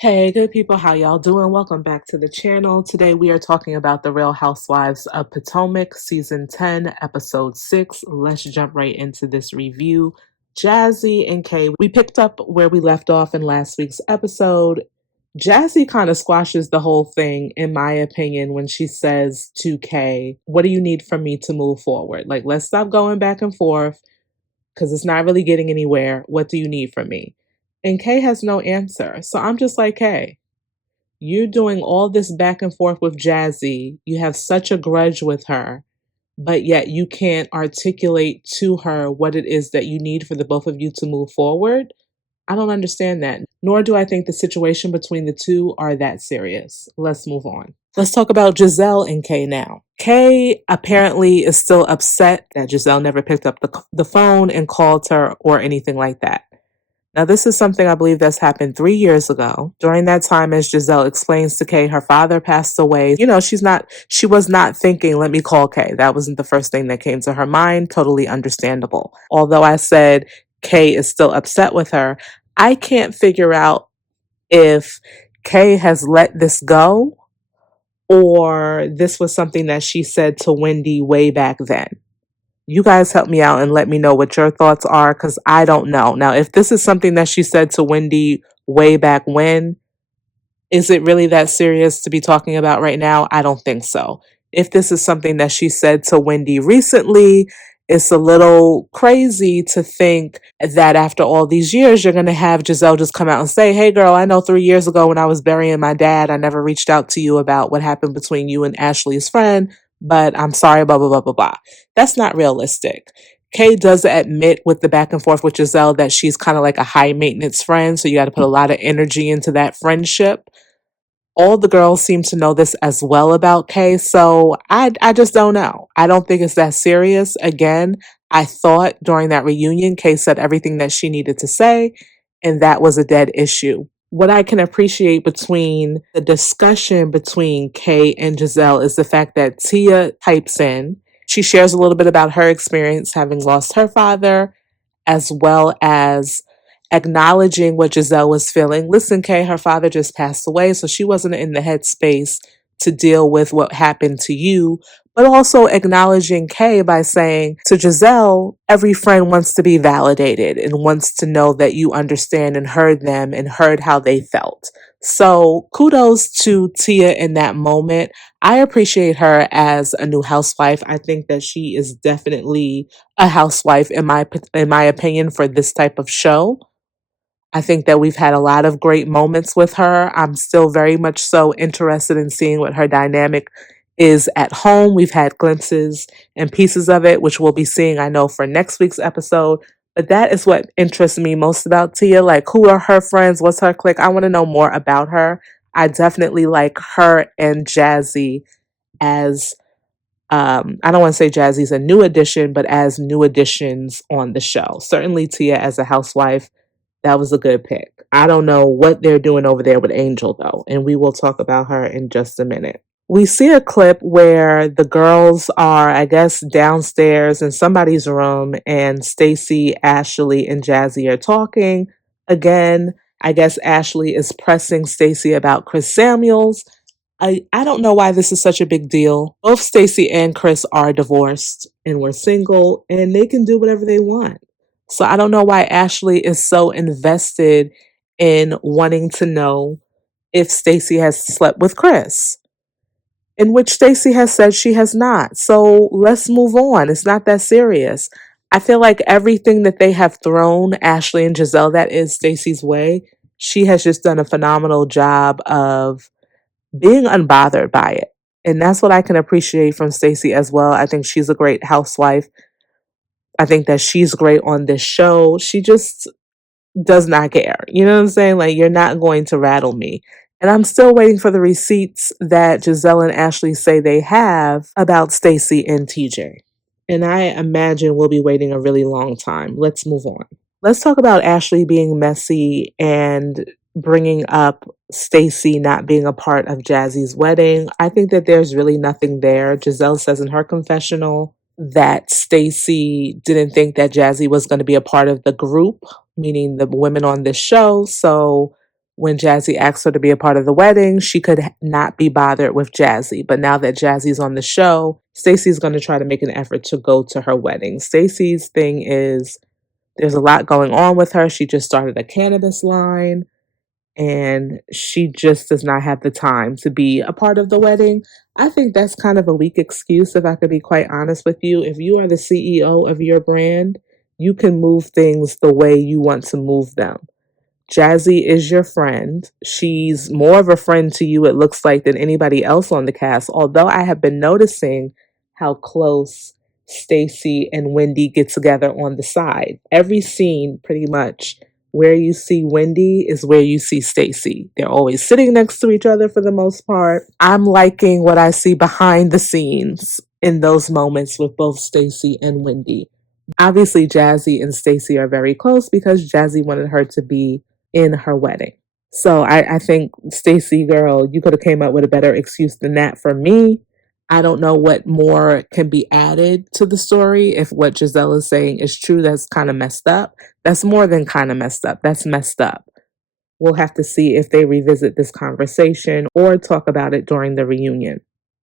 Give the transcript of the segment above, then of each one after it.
Hey, good people, how y'all doing? Welcome back to the channel. Today we are talking about The Real Housewives of Potomac, Season 10, Episode 6. Let's jump right into this review. Jassi and K, we picked up where we left off in last week's episode. Jassi kind of squashes the whole thing, in my opinion, when she says to K, what do you need from me to move forward? Like, let's stop going back and forth because it's not really getting anywhere. What do you need from me? And Kay has no answer. So I'm just like, hey, you're doing all this back and forth with Jassi. You have such a grudge with her, but yet you can't articulate to her what it is that you need for the both of you to move forward. I don't understand that. Nor do I think the situation between the two are that serious. Let's move on. Let's talk about Giselle and Kay now. Kay apparently is still upset that Giselle never picked up the phone and called her or anything like that. Now, this is something I believe that's happened 3 years ago. During that time, as Giselle explains to Kay, her father passed away. You know, she was not thinking, let me call Kay. That wasn't the first thing that came to her mind. Totally understandable. Although I said Kay is still upset with her, I can't figure out if Kay has let this go or this was something that she said to Wendy way back then. You guys help me out and let me know what your thoughts are because I don't know. Now, if this is something that she said to Wendy way back when, is it really that serious to be talking about right now? I don't think so. If this is something that she said to Wendy recently, it's a little crazy to think that after all these years, you're going to have Giselle just come out and say, hey, girl, I know 3 years ago when I was burying my dad, I never reached out to you about what happened between you and Ashley's friend, but I'm sorry, blah, blah, blah, blah, blah. That's not realistic. Kay does admit with the back and forth with Giselle that she's kind of like a high maintenance friend. So you got to put a lot of energy into that friendship. All the girls seem to know this as well about Kay. So I just don't know. I don't think it's that serious. Again, I thought during that reunion, Kay said everything that she needed to say, and that was a dead issue. What I can appreciate between the discussion between Kay and Giselle is the fact that Tia types in. She shares a little bit about her experience having lost her father, as well as acknowledging what Giselle was feeling. Listen, Kay, her father just passed away, so she wasn't in the headspace to deal with what happened to you, but also acknowledging Kay by saying to Giselle, every friend wants to be validated and wants to know that you understand and heard them and heard how they felt. So kudos to Tia in that moment. I appreciate her as a new housewife. I think that she is definitely a housewife in my opinion for this type of show. I think that we've had a lot of great moments with her. I'm still very much so interested in seeing what her dynamic is at home. We've had glimpses and pieces of it, which we'll be seeing, I know, for next week's episode. But that is what interests me most about Tia. Like, who are her friends? What's her clique? I want to know more about her. I definitely like her and Jassi as I don't want to say Jazzy's a new addition, but as new additions on the show. Certainly Tia as a housewife, that was a good pick. I don't know what they're doing over there with Angel though, and we will talk about her in just a minute. We see a clip where the girls are, I guess, downstairs in somebody's room, and Stacy, Ashley, and Jazzy are talking. Again, I guess Ashley is pressing Stacy about Chris Samuels. I don't know why this is such a big deal. Both Stacy and Chris are divorced and were single, and they can do whatever they want. So I don't know why Ashley is so invested in wanting to know if Stacy has slept with Chris, in which Stacy has said she has not. So let's move on. It's not that serious. I feel like everything that they have thrown Ashley and Giselle, that is Stacy's way, she has just done a phenomenal job of being unbothered by it. And that's what I can appreciate from Stacey as well. I think she's a great housewife. I think that she's great on this show. She just does not care. You know what I'm saying? Like, you're not going to rattle me. And I'm still waiting for the receipts that Giselle and Ashley say they have about Stacey and TJ. And I imagine we'll be waiting a really long time. Let's move on. Let's talk about Ashley being messy and bringing up Stacy not being a part of Jazzy's wedding. I think that there's really nothing there. Giselle says in her confessional that Stacy didn't think that Jazzy was going to be a part of the group, meaning the women on this show. So when Jassi asked her to be a part of the wedding, she could not be bothered with Jassi. But now that Jassi's on the show, Stacey's going to try to make an effort to go to her wedding. Stacey's thing is there's a lot going on with her. She just started a cannabis line and she just does not have the time to be a part of the wedding. I think that's kind of a weak excuse, if I could be quite honest with you. If you are the CEO of your brand, you can move things the way you want to move them. Jassi is your friend. She's more of a friend to you, it looks like, than anybody else on the cast. Although I have been noticing how close Stacey and Wendy get together on the side. Every scene, pretty much, where you see Wendy is where you see Stacey. They're always sitting next to each other for the most part. I'm liking what I see behind the scenes in those moments with both Stacey and Wendy. Obviously, Jassi and Stacey are very close because Jassi wanted her to be in her wedding. So I think Stacey, girl, you could have came up with a better excuse than that for me. I don't know what more can be added to the story. If what Giselle is saying is true, that's kind of messed up. That's more than kind of messed up. That's messed up. We'll have to see if they revisit this conversation or talk about it during the reunion.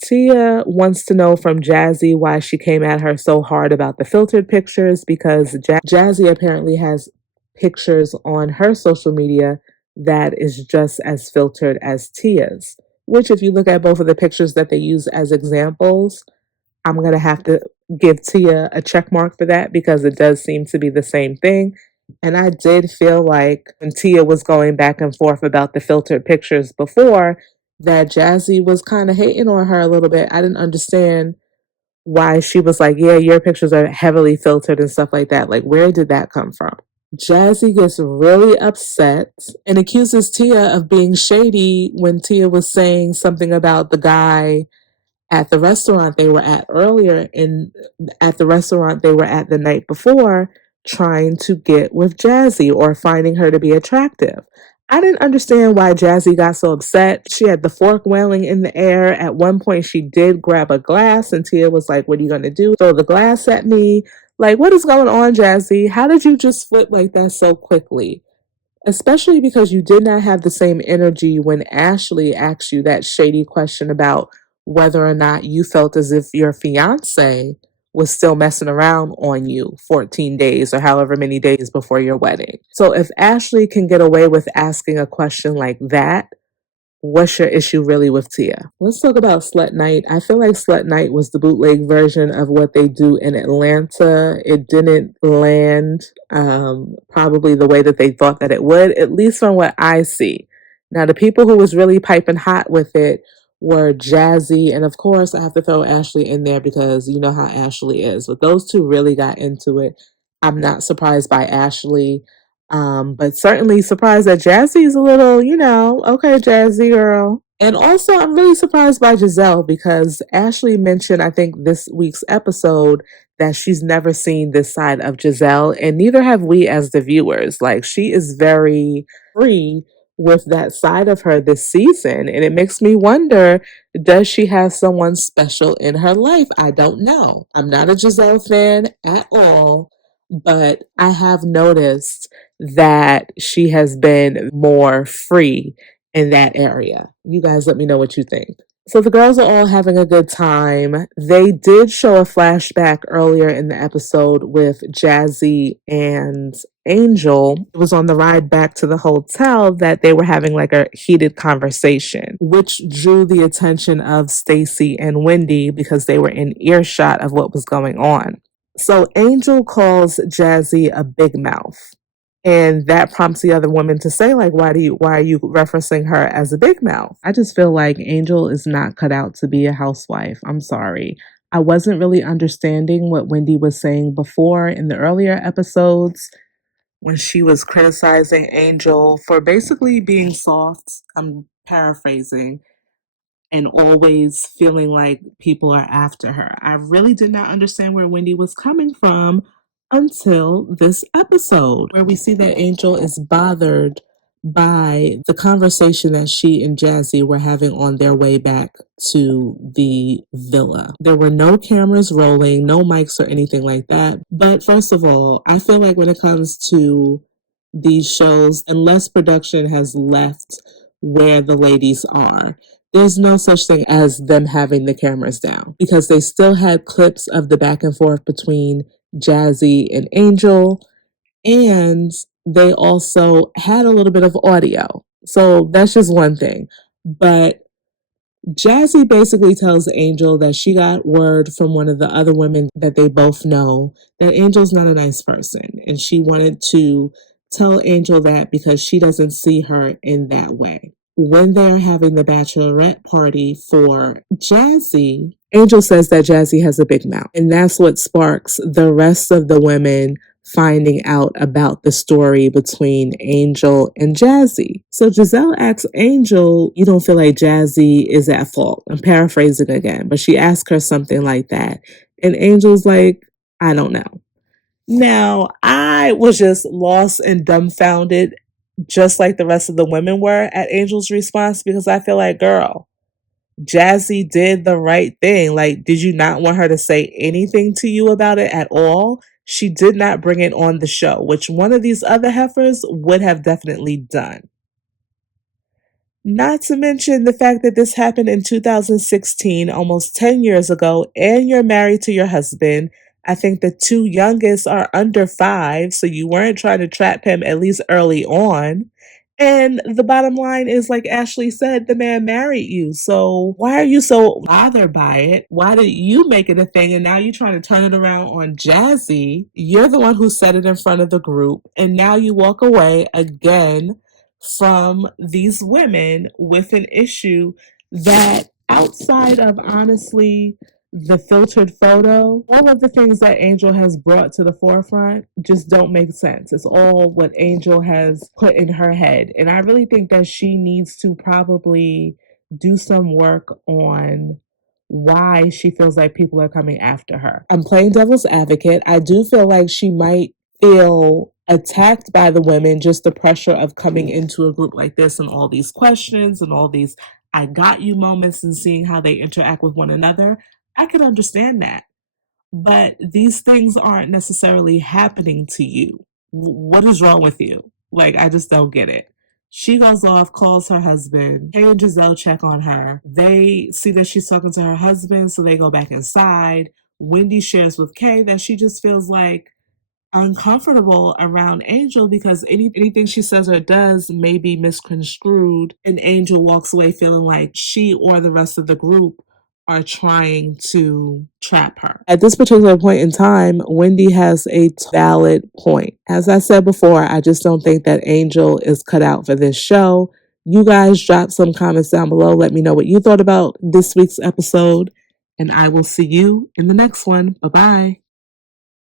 Tia wants to know from Jassi why she came at her so hard about the filtered pictures because Jassi apparently has pictures on her social media that is just as filtered as Tia's. Which, if you look at both of the pictures that they use as examples, I'm going to have to give Tia a check mark for that because it does seem to be the same thing. And I did feel like when Tia was going back and forth about the filtered pictures before, that Jassi was kind of hating on her a little bit. I didn't understand why she was like, yeah, your pictures are heavily filtered and stuff like that. Like, where did that come from? Jassi gets really upset and accuses Tia of being shady when Tia was saying something about the guy at the restaurant they were at earlier and at the restaurant they were at the night before trying to get with Jassi or finding her to be attractive. I didn't understand why Jassi got so upset. She had the fork wailing in the air. At one point, she did grab a glass, and Tia was like, what are you going to do? Throw the glass at me? Like, what is going on, Jassi? How did you just flip like that so quickly? Especially because you did not have the same energy when Ashley asked you that shady question about whether or not you felt as if your fiance was still messing around on you 14 days or however many days before your wedding. So if Ashley can get away with asking a question like that, what's your issue really with Tia? Let's talk about Slut Night. I feel like Slut Night was the bootleg version of what they do in Atlanta. It didn't land probably the way that they thought that it would, at least from what I see. Now, the people who was really piping hot with it were Jassi, and of course, I have to throw Ashley in there because you know how Ashley is. But those two really got into it. I'm not surprised by Ashley. But certainly surprised that Jassie's a little, okay, Jazzy girl. And also, I'm really surprised by Giselle because Ashley mentioned, I think, this week's episode that she's never seen this side of Giselle, and neither have we as the viewers. Like, she is very free with that side of her this season, and it makes me wonder, does she have someone special in her life? I don't know. I'm not a Giselle fan at all, but I have noticed that she has been more free in that area. You guys let me know what you think. So the girls are all having a good time. They did show a flashback earlier in the episode with Jassi and Angel. It was on the ride back to the hotel that they were having like a heated conversation, which drew the attention of Stacey and Wendy because they were in earshot of what was going on. So Angel calls Jassi a big mouth. And that prompts the other woman to say, like, why are you referencing her as a big mouth? I just feel like Angel is not cut out to be a housewife. I'm sorry. I wasn't really understanding what Wendy was saying before in the earlier episodes when she was criticizing Angel for basically being soft. I'm paraphrasing and always feeling like people are after her. I really did not understand where Wendy was coming from until this episode, where we see that Angel is bothered by the conversation that she and Jassi were having on their way back to the villa. There were no cameras rolling, no mics or anything like that. But first of all, I feel like when it comes to these shows unless production has left where the ladies are. There's no such thing as them having the cameras down because they still had clips of the back and forth between Jassi and Angel, and they also had a little bit of audio. So that's just one thing. But Jassi basically tells Angel that she got word from one of the other women that they both know that Angel's not a nice person. And she wanted to tell Angel that because she doesn't see her in that way. When they're having the bachelorette party for Jassi, Angel says that Jassi has a big mouth. And that's what sparks the rest of the women finding out about the story between Angel and Jassi. So Giselle asks Angel, you don't feel like Jassi is at fault. I'm paraphrasing again, but she asks her something like that. And Angel's like, I don't know. Now, I was just lost and dumbfounded, just like the rest of the women were at Angel's response, because I feel like, girl, Jassi did the right thing. Like, did you not want her to say anything to you about it at all? She did not bring it on the show, which one of these other heifers would have definitely done. Not to mention the fact that this happened in 2016, almost 10 years ago, and you're married to your husband. I think the two youngest are under 5, so you weren't trying to trap him at least early on. And the bottom line is, like Ashley said, the man married you. So why are you so bothered by it? Why did you make it a thing and now you're trying to turn it around on Jassi? You're the one who said it in front of the group. And now you walk away again from these women with an issue that, outside of honestly the filtered photo, all of the things that Angel has brought to the forefront just don't make sense. It's all what Angel has put in her head. And I really think that she needs to probably do some work on why she feels like people are coming after her. I'm playing devil's advocate. I do feel like she might feel attacked by the women, just the pressure of coming into a group like this and all these questions and all these I got you moments and seeing how they interact with one another. I can understand that. But these things aren't necessarily happening to you. What is wrong with you? Like, I just don't get it. She goes off, calls her husband. Kay and Giselle check on her. They see that she's talking to her husband, so they go back inside. Wendy shares with Kay that she just feels like uncomfortable around Angel because anything she says or does may be misconstrued, and Angel walks away feeling like she or the rest of the group are trying to trap her. At this particular point in time, Wendy has a valid point. As I said before, I just don't think that Angel is cut out for this show. You guys drop some comments down below. Let me know what you thought about this week's episode, and I will see you in the next one. Bye-bye.